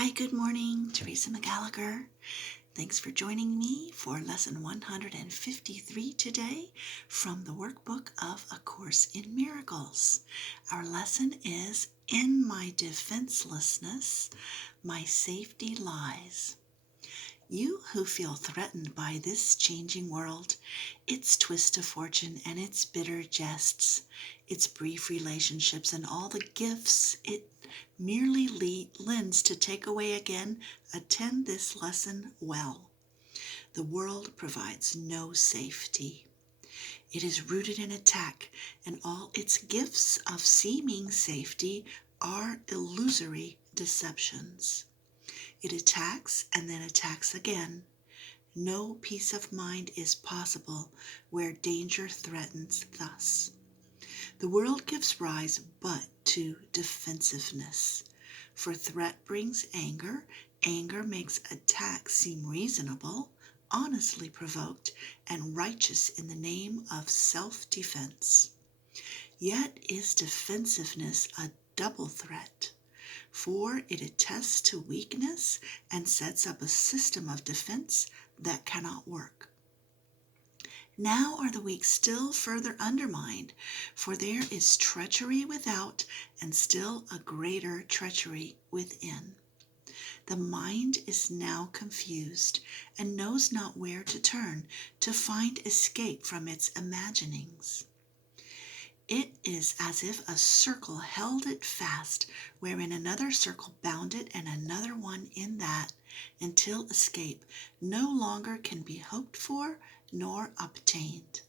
Hi, good morning, Teresa McGallagher. Thanks for joining me for lesson 153 today from the Workbook of A Course in Miracles. Our lesson is In My Defenselessness, My Safety Lies. You who feel threatened by this changing world, its twist of fortune and its bitter jests, its brief relationships and all the gifts it merely lends to take away again, attend this lesson well. The world provides no safety. It is rooted in attack, and all its gifts of seeming safety are illusory deceptions. It attacks and then attacks again. No peace of mind is possible where danger threatens thus. The world gives rise but to defensiveness. For threat brings anger, anger makes attack seem reasonable, honestly provoked, and righteous in the name of self-defense. Yet is defensiveness a double threat, for it attests to weakness and sets up a system of defense that cannot work. Now are the weak still further undermined, for there is treachery without and still a greater treachery within. The mind is now confused and knows not where to turn to find escape from its imaginings. It is as if a circle held it fast, wherein another circle bound it and another one in that, until escape no longer can be hoped for nor obtained.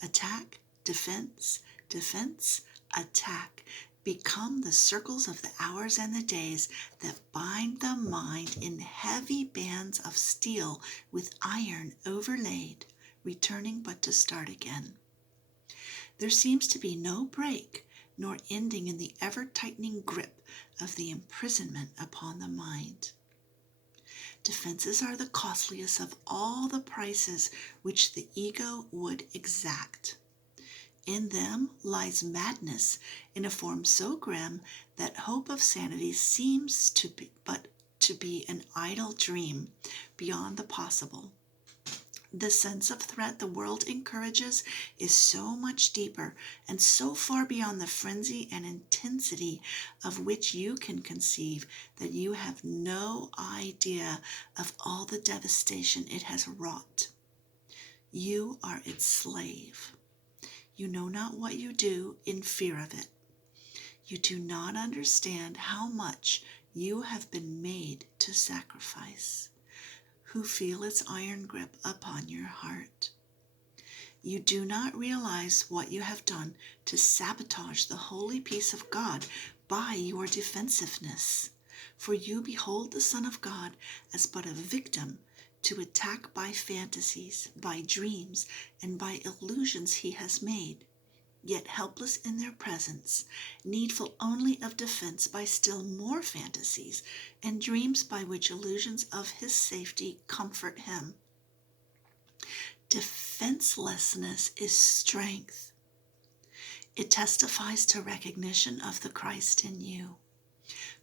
Attack, defense, defense, attack become the circles of the hours and the days that bind the mind in heavy bands of steel with iron overlaid, returning but to start again. There seems to be no break nor ending in the ever-tightening grip of the imprisonment upon the mind. Defenses are the costliest of all the prices which the ego would exact. In them lies madness in a form so grim that hope of sanity seems to be an idle dream beyond the possible. The sense of threat the world encourages is so much deeper and so far beyond the frenzy and intensity of which you can conceive that you have no idea of all the devastation it has wrought. You are its slave. You know not what you do in fear of it. You do not understand how much you have been made to sacrifice, who feel its iron grip upon your heart. You do not realize what you have done to sabotage the holy peace of God by your defensiveness, for you behold the Son of God as but a victim to attack by fantasies, by dreams, and by illusions he has made, yet helpless in their presence, needful only of defense by still more fantasies and dreams by which illusions of his safety comfort him. Defenselessness is strength. It testifies to recognition of the Christ in you.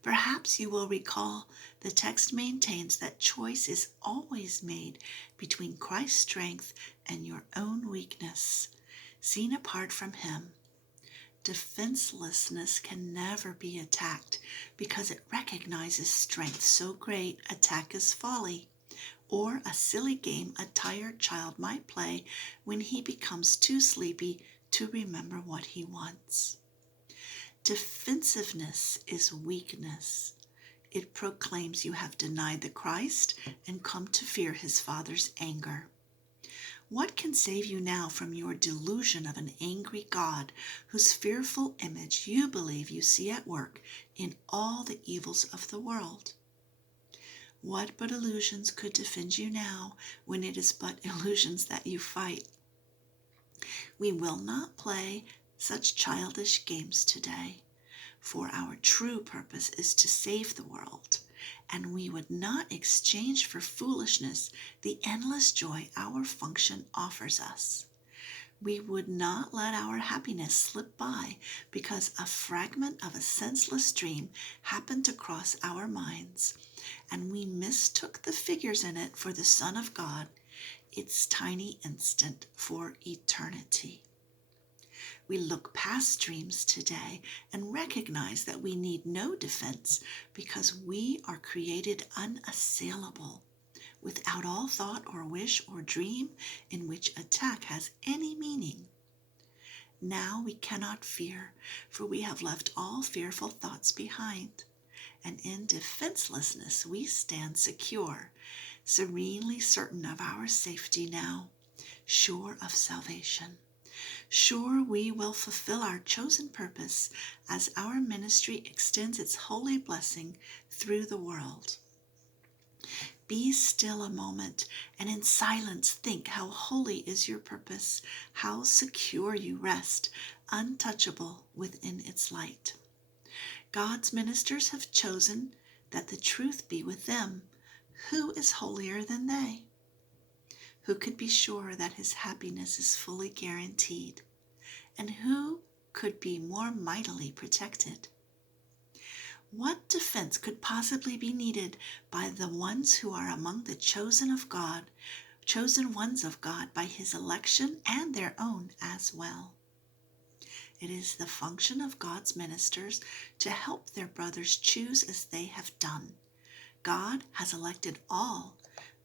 Perhaps you will recall the text maintains that choice is always made between Christ's strength and your own weakness, seen apart from him. Defenselessness can never be attacked because it recognizes strength so great attack is folly, or a silly game a tired child might play when he becomes too sleepy to remember what he wants. Defensiveness is weakness. It proclaims you have denied the Christ and come to fear his Father's anger. What can save you now from your delusion of an angry God whose fearful image you believe you see at work in all the evils of the world? What but illusions could defend you now when it is but illusions that you fight? We will not play such childish games today, for our true purpose is to save the world, and we would not exchange for foolishness the endless joy our function offers us. We would not let our happiness slip by because a fragment of a senseless dream happened to cross our minds, and we mistook the figures in it for the Son of God, its tiny instant for eternity. We look past dreams today and recognize that we need no defense because we are created unassailable, without all thought or wish or dream in which attack has any meaning. Now we cannot fear, for we have left all fearful thoughts behind, and in defenselessness we stand secure, serenely certain of our safety now, sure of salvation. Sure we will fulfill our chosen purpose as our ministry extends its holy blessing through the world. Be still a moment and in silence think how holy is your purpose, how secure you rest, untouchable within its light. God's ministers have chosen that the truth be with them. Who is holier than they? Who could be sure that his happiness is fully guaranteed? And who could be more mightily protected? What defense could possibly be needed by the ones who are among the chosen ones of God by his election and their own as well? It is the function of God's ministers to help their brothers choose as they have done. God has elected all,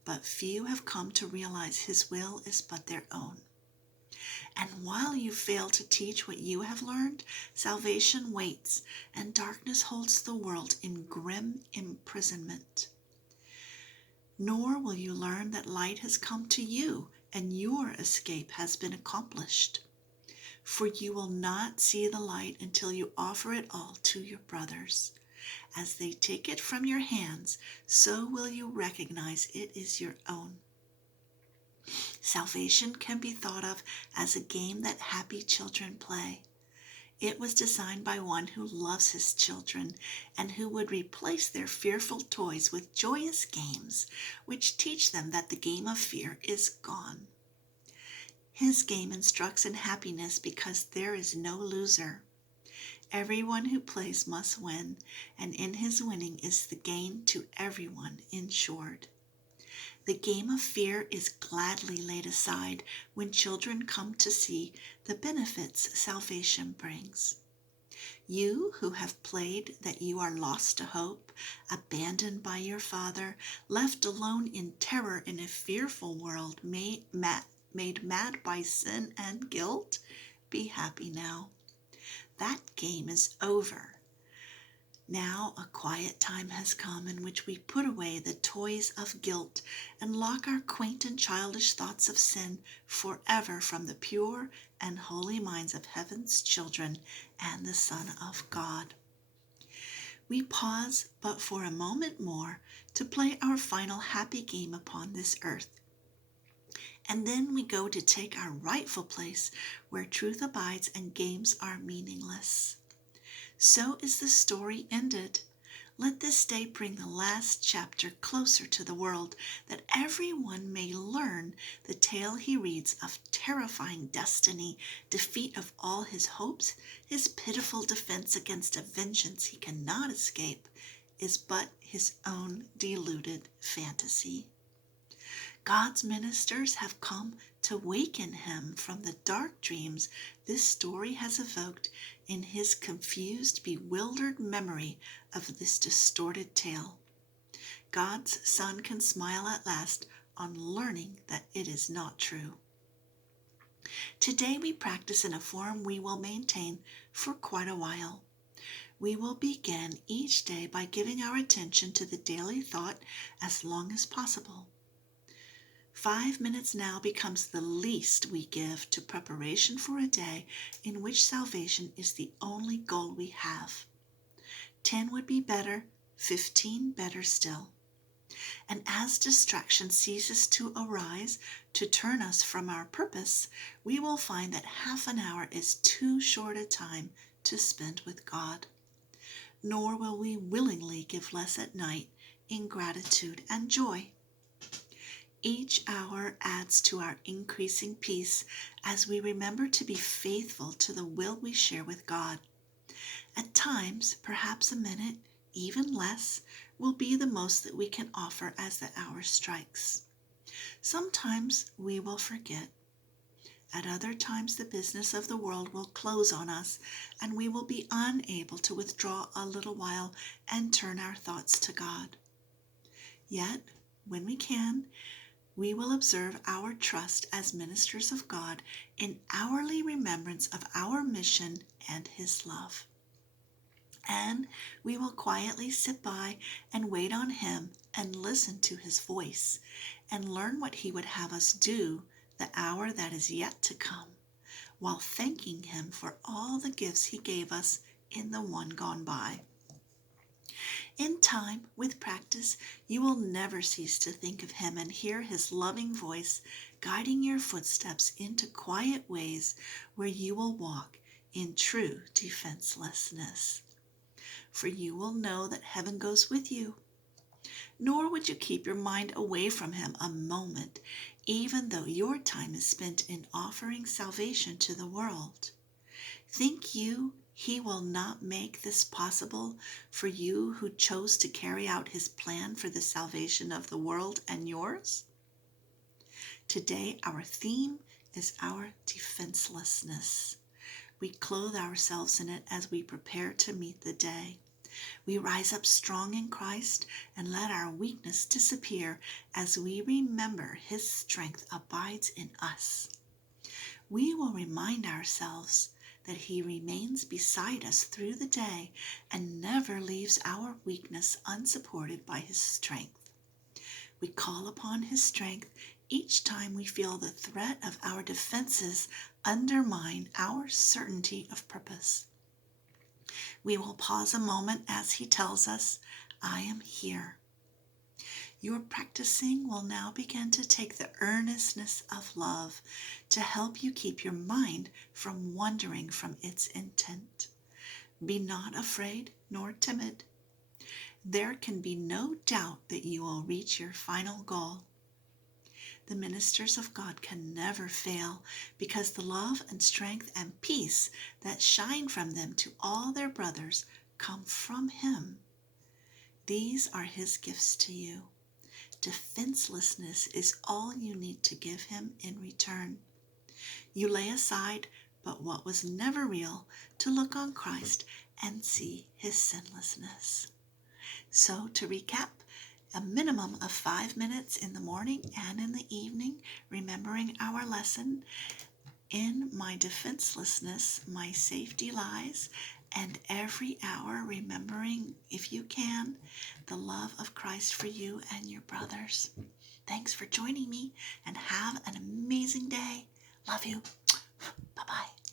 but few have come to realize his will is but their own. And while you fail to teach what you have learned, salvation waits, and darkness holds the world in grim imprisonment. Nor will you learn that light has come to you, and your escape has been accomplished. For you will not see the light until you offer it all to your brothers. As they take it from your hands, so will you recognize it is your own. Salvation can be thought of as a game that happy children play. It was designed by one who loves his children and who would replace their fearful toys with joyous games, which teach them that the game of fear is gone. His game instructs in happiness because there is no loser. Everyone who plays must win, and in his winning is the gain to everyone insured. The game of fear is gladly laid aside when children come to see the benefits salvation brings. You who have played that you are lost to hope, abandoned by your Father, left alone in terror in a fearful world made mad by sin and guilt, be happy now. That game is over. Now a quiet time has come in which we put away the toys of guilt and lock our quaint and childish thoughts of sin forever from the pure and holy minds of heaven's children and the Son of God. We pause but for a moment more to play our final happy game upon this earth. And then we go to take our rightful place where truth abides and games are meaningless. So is the story ended. Let this day bring the last chapter closer to the world, that everyone may learn the tale he reads of terrifying destiny, defeat of all his hopes, his pitiful defense against a vengeance he cannot escape, is but his own deluded fantasy. God's ministers have come to waken him from the dark dreams this story has evoked in his confused, bewildered memory of this distorted tale. God's Son can smile at last on learning that it is not true. Today we practice in a form we will maintain for quite a while. We will begin each day by giving our attention to the daily thought as long as possible. 5 minutes now becomes the least we give to preparation for a day in which salvation is the only goal we have. 10 would be better, 15 better still. And as distraction ceases to arise to turn us from our purpose, we will find that half an hour is too short a time to spend with God. Nor will we willingly give less at night in gratitude and joy. Each hour adds to our increasing peace as we remember to be faithful to the will we share with God. At times, perhaps a minute, even less, will be the most that we can offer as the hour strikes. Sometimes we will forget. At other times, the business of the world will close on us, and we will be unable to withdraw a little while and turn our thoughts to God. Yet, when we can, we will observe our trust as ministers of God in hourly remembrance of our mission and His love. And we will quietly sit by and wait on Him and listen to His voice and learn what He would have us do the hour that is yet to come, while thanking Him for all the gifts He gave us in the one gone by. In time, with practice, you will never cease to think of Him and hear His loving voice guiding your footsteps into quiet ways where you will walk in true defenselessness. For you will know that heaven goes with you. Nor would you keep your mind away from Him a moment, even though your time is spent in offering salvation to the world. Think you He will not make this possible for you who chose to carry out His plan for the salvation of the world and yours? Today, our theme is our defenselessness. We clothe ourselves in it as we prepare to meet the day. We rise up strong in Christ and let our weakness disappear as we remember His strength abides in us. We will remind ourselves that He remains beside us through the day and never leaves our weakness unsupported by His strength. We call upon His strength each time we feel the threat of our defenses undermine our certainty of purpose. We will pause a moment as He tells us, I am here. Your practicing will now begin to take the earnestness of love to help you keep your mind from wandering from its intent. Be not afraid nor timid. There can be no doubt that you will reach your final goal. The ministers of God can never fail because the love and strength and peace that shine from them to all their brothers come from Him. These are His gifts to you. Defenselessness is all you need to give Him in return. You lay aside but what was never real to look on Christ and see His sinlessness. So to recap, a minimum of 5 minutes in the morning and in the evening, remembering our lesson, in my defenselessness, my safety lies, and every hour remembering, if you can, the love of Christ for you and your brothers. Thanks for joining me and have an amazing day. Love you. Bye-bye.